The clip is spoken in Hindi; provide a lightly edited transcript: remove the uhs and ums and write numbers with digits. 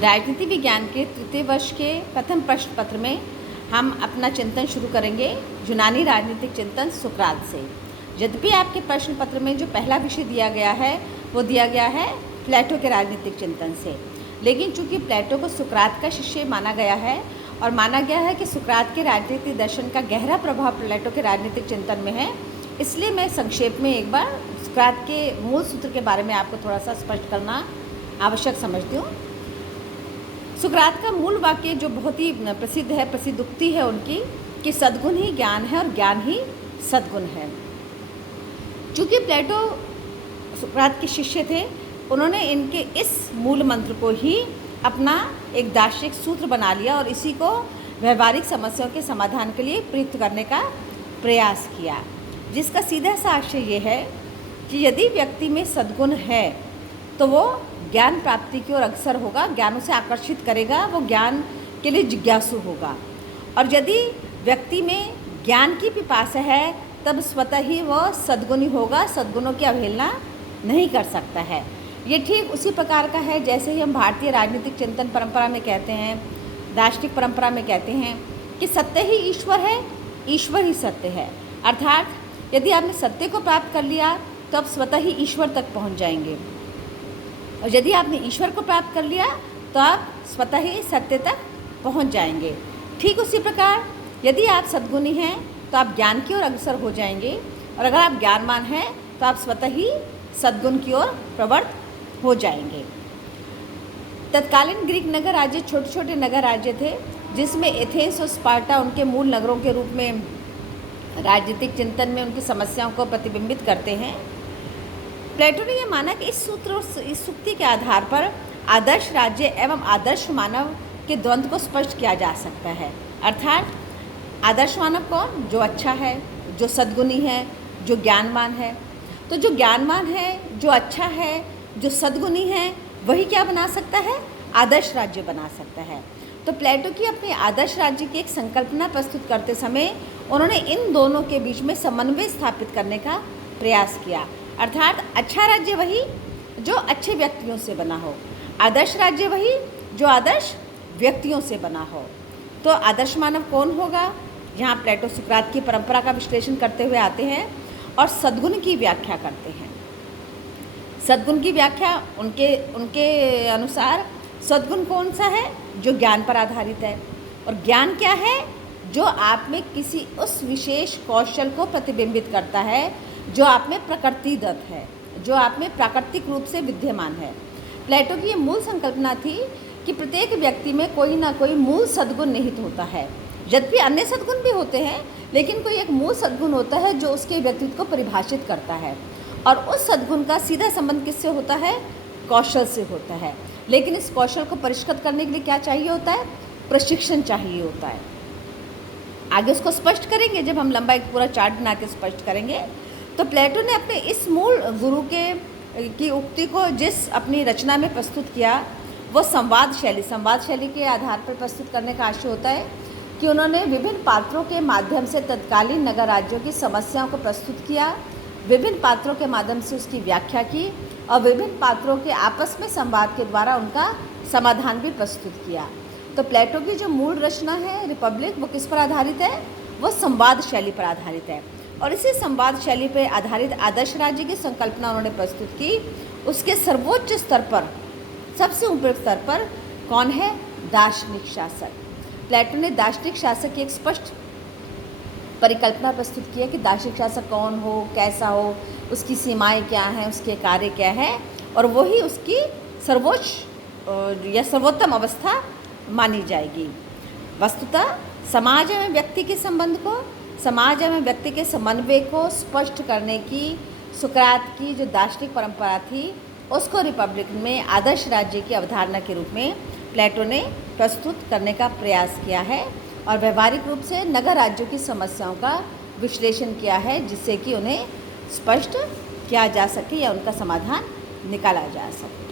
राजनीति विज्ञान के तृतीय वर्ष के प्रथम प्रश्न पत्र में हम अपना चिंतन शुरू करेंगे यूनानी राजनीतिक चिंतन सुकरात से। यद्यपि आपके प्रश्न पत्र में जो पहला विषय दिया गया है वो दिया गया है प्लेटो के राजनीतिक चिंतन से, लेकिन चूंकि प्लेटो को सुकरात का शिष्य माना गया है और माना गया है कि सुकरात के राजनीतिक दर्शन का गहरा प्रभाव प्लेटो के राजनीतिक चिंतन में है, इसलिए मैं संक्षेप में एक बार सुकरात के मूल सूत्र के बारे में आपको थोड़ा सा स्पष्ट करना आवश्यक समझती हूँ। सुकरात का मूल वाक्य जो बहुत ही प्रसिद्ध है, प्रसिद्ध उक्ति है उनकी कि सद्गुण ही ज्ञान है और ज्ञान ही सद्गुण है। चूँकि प्लेटो सुकरात के शिष्य थे, उन्होंने इनके इस मूल मंत्र को ही अपना एक दार्शनिक सूत्र बना लिया और इसी को व्यवहारिक समस्याओं के समाधान के लिए प्रयुक्त करने का प्रयास किया, जिसका सीधा सा आशय ये है कि यदि व्यक्ति में सद्गुण है तो वो ज्ञान प्राप्ति की ओर अग्रसर होगा, ज्ञान उसे आकर्षित करेगा, वो ज्ञान के लिए जिज्ञासु होगा। और यदि व्यक्ति में ज्ञान की पिपासा है तब स्वतः ही वह सद्गुणी होगा, सद्गुणों की अवहेलना नहीं कर सकता है। ये ठीक उसी प्रकार का है जैसे ही हम भारतीय राजनीतिक चिंतन परंपरा में कहते हैं, दार्शनिक परंपरा में कहते हैं कि सत्य ही ईश्वर है, ईश्वर ही सत्य है। अर्थात यदि आपने सत्य को प्राप्त कर लिया तो आप स्वतः ही ईश्वर तक पहुंच जाएंगे, और यदि आपने ईश्वर को प्राप्त कर लिया तो आप स्वतः ही सत्य तक पहुंच जाएंगे। ठीक उसी प्रकार यदि आप सद्गुणी हैं तो आप ज्ञान की ओर अग्रसर हो जाएंगे, और अगर आप ज्ञानवान हैं तो आप स्वतः ही सद्गुण की ओर प्रवृत्त हो जाएंगे। तत्कालीन ग्रीक नगर राज्य छोटे छोटे नगर राज्य थे, जिसमें एथेंस और स्पार्टा उनके मूल नगरों के रूप में राजनीतिक चिंतन में उनकी समस्याओं को प्रतिबिंबित करते हैं। प्लेटो ने यह माना कि इस सूक्ति के आधार पर आदर्श राज्य एवं आदर्श मानव के द्वंद्व को स्पष्ट किया जा सकता है। अर्थात आदर्श मानव कौन? जो अच्छा है, जो सद्गुणी है, जो ज्ञानवान है। तो जो ज्ञानवान है, जो अच्छा है, जो सद्गुणी है, वही क्या बना सकता है? आदर्श राज्य बना सकता है। तो प्लेटो की अपने आदर्श राज्य की एक संकल्पना प्रस्तुत करते समय उन्होंने इन दोनों के बीच में समन्वय स्थापित करने का प्रयास किया। अर्थात अच्छा राज्य वही जो अच्छे व्यक्तियों से बना हो, आदर्श राज्य वही जो आदर्श व्यक्तियों से बना हो। तो आदर्श मानव कौन होगा? यहाँ प्लेटो सुकरात की परंपरा का विश्लेषण करते हुए आते हैं और सद्गुण की व्याख्या करते हैं। सद्गुण की व्याख्या उनके अनुसार सद्गुण कौन सा है? जो ज्ञान पर आधारित है। और ज्ञान क्या है? जो आप में किसी उस विशेष कौशल को प्रतिबिंबित करता है जो आप में प्रकृतिदत्त है, जो आप में प्राकृतिक रूप से विद्यमान है। प्लेटो की ये मूल संकल्पना थी कि प्रत्येक व्यक्ति में कोई ना कोई मूल सद्गुण निहित होता है। यद्यपि अन्य सद्गुण भी होते हैं, लेकिन कोई एक मूल सद्गुण होता है जो उसके व्यक्तित्व को परिभाषित करता है, और उस सद्गुण का सीधा संबंध किससे होता है? कौशल से होता है। लेकिन इस कौशल को परिष्कृत करने के लिए क्या चाहिए होता है? प्रशिक्षण चाहिए होता है। आगे उसको स्पष्ट करेंगे जब हम लंबा एक पूरा चार्ट बना के स्पष्ट करेंगे। तो प्लेटो ने अपने इस मूल गुरु की उक्ति को जिस अपनी रचना में प्रस्तुत किया वो संवाद शैली के आधार पर प्रस्तुत करने का आशय होता है कि उन्होंने विभिन्न पात्रों के माध्यम से तत्कालीन नगर राज्यों की समस्याओं को प्रस्तुत किया, विभिन्न पात्रों के माध्यम से उसकी व्याख्या की, और विभिन्न पात्रों के आपस में संवाद के द्वारा उनका समाधान भी प्रस्तुत किया। तो प्लेटो की जो मूल रचना है रिपब्लिक, वो किस पर आधारित है? वो संवाद शैली पर आधारित है, और इसी संवाद शैली पर आधारित आदर्श राज्य की संकल्पना उन्होंने प्रस्तुत की। उसके सर्वोच्च स्तर पर, सबसे ऊपरी स्तर पर कौन है? दार्शनिक शासक। प्लेटो ने दार्शनिक शासक की एक स्पष्ट परिकल्पना प्रस्तुत की है कि दार्शनिक शासक कौन हो, कैसा हो, उसकी सीमाएं क्या हैं, उसके कार्य क्या है, और वही उसकी सर्वोच्च या सर्वोत्तम अवस्था मानी जाएगी। वस्तुतः समाज एवं व्यक्ति के संबंध को, समाज एवं व्यक्ति के समन्वय को स्पष्ट करने की सुकरात की जो दार्शनिक परंपरा थी, उसको रिपब्लिक में आदर्श राज्य की अवधारणा के रूप में प्लेटो ने प्रस्तुत करने का प्रयास किया है, और व्यवहारिक रूप से नगर राज्यों की समस्याओं का विश्लेषण किया है, जिससे कि उन्हें स्पष्ट किया जा सके या उनका समाधान निकाला जा सके।